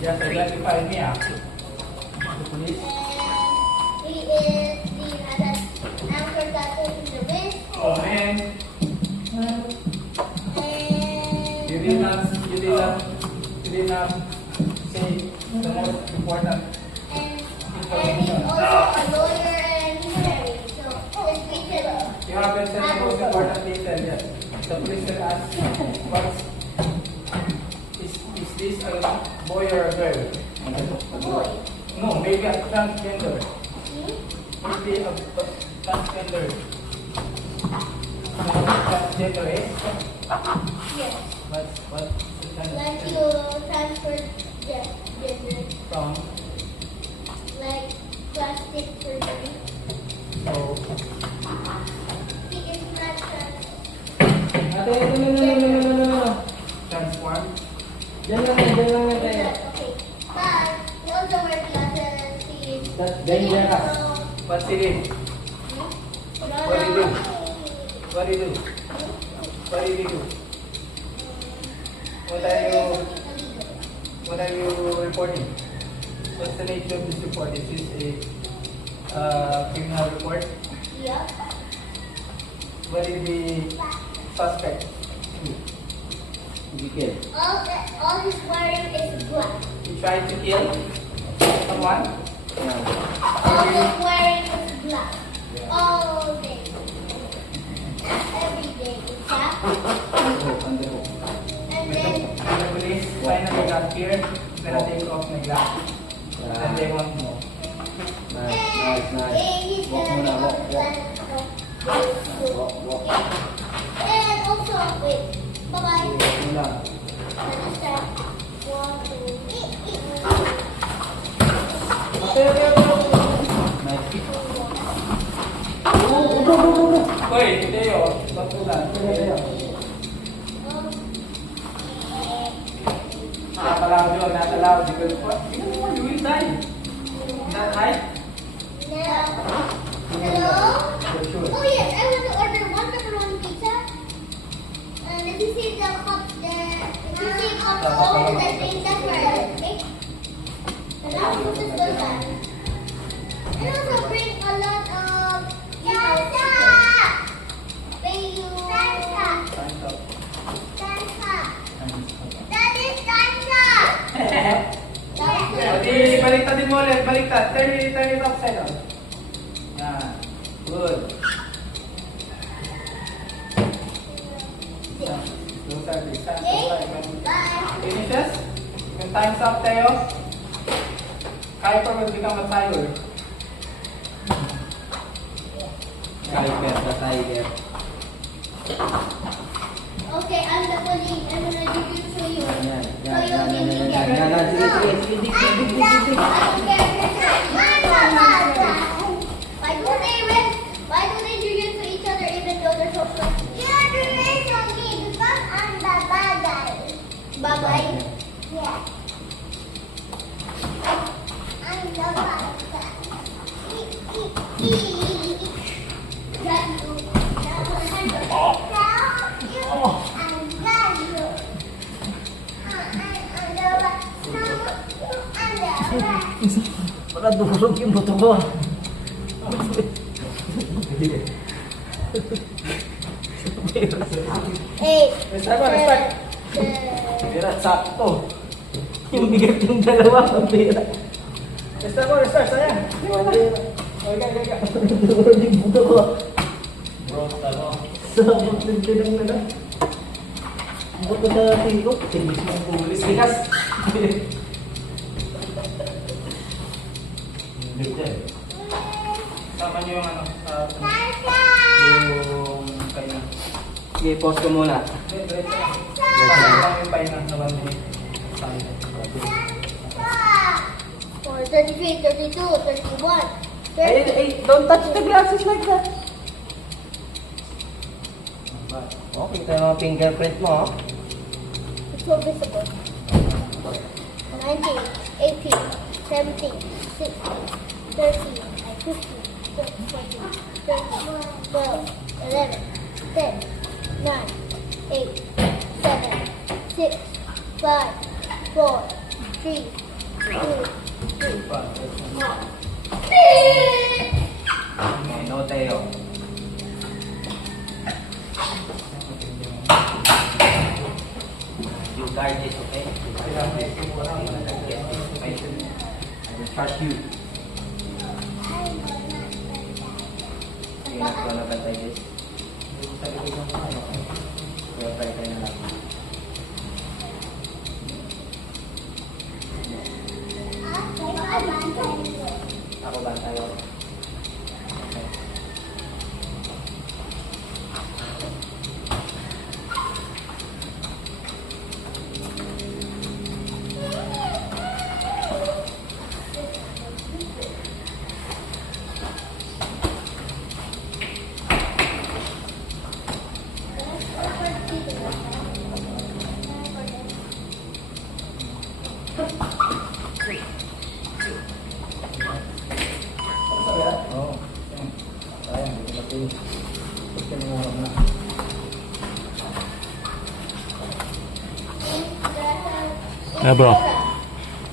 Just identify me, Please. He is the anchor that opens the wind. Oh man. And You did not say the most important and he's information. also a lawyer and missionary. So his vision. You haven't said the most important detail yet. The police will ask, is this a boy or a girl? A boy. No, maybe a transgender. Hmm? Maybe a transgender. Transgender is? Yes. What? Like you transfer gender, From? like plastic surgery. So, He is not no. Transform? He's not, okay. But he also wears glasses. He is That's dangerous. What's it in? What do you do? What do you do? What do you do? What are you reporting? What's the nature of this report? Is this a criminal report? Yep. What is the suspect? All he's wearing is black. He tried to kill someone? All he's wearing is black. All day. Every day. Except. And then And the police finally got here, gonna take off my glass. And they want more. he's gonna take off the glasses. And also, wait. Bye-bye. Let's start. 1, 2, 3. Hoy, Teo, batulan. Not allowed, you're not allowed. You will die. Not right? Hello? For sure. Oh yes, I want to order one pepperoni pizza. And if you see the cups there, if you see cups open, I think that's where I live, okay? And I'm supposed to go back. And also bring a lot of, you know, pay you. Time's up. That is Santa. Okay, baliktad din mo ulit. Baliktad. Turn it upside down. Yan. Good. Those are the times Okay? up. Bye. Finishes? When time's up, Teo, Kuiper will become a tiger. Okay, I'm the police. I'm gonna give you to you. So you'll give me care. I don't care. Why do they do this to each other even though they're so close? You're doing to me because I'm the bad guy. Bad guy? Yeah. I'm the bad guy. Baka durog yung buto ko. Eight. Respect. Birat, sakto. Yung bigat yung dalawa, ang bira. Restart, sayang. Okay. Durog yung buto ko. Bro, talo. Sabot din ng nila. Buto sa tiko. Tinis mong pulis. Bigas. Sama niyo yung ano, yung kayo. Sige, pause ko muna. Diretso lang. Parang yung pahinga na 1 minute. Silent. 33, 32, 31. Hey, don't touch the glasses like that. Okay, ito yung mga fingerprint mo. It's so visible. 19, 18, 17, 16, 13, 15, 14, 13, 12, 11, 10, 9, 8, 7, 6, 5, 4, 3, Okay, no tayo. You guard this, okay? I will trust you. You're not gonna bantay this. Kaya try tayo na lang. Ako bantay ako. Okay. Oo. Sayang, hindi ko pati. Gusto nang harap na. Yeah, bro.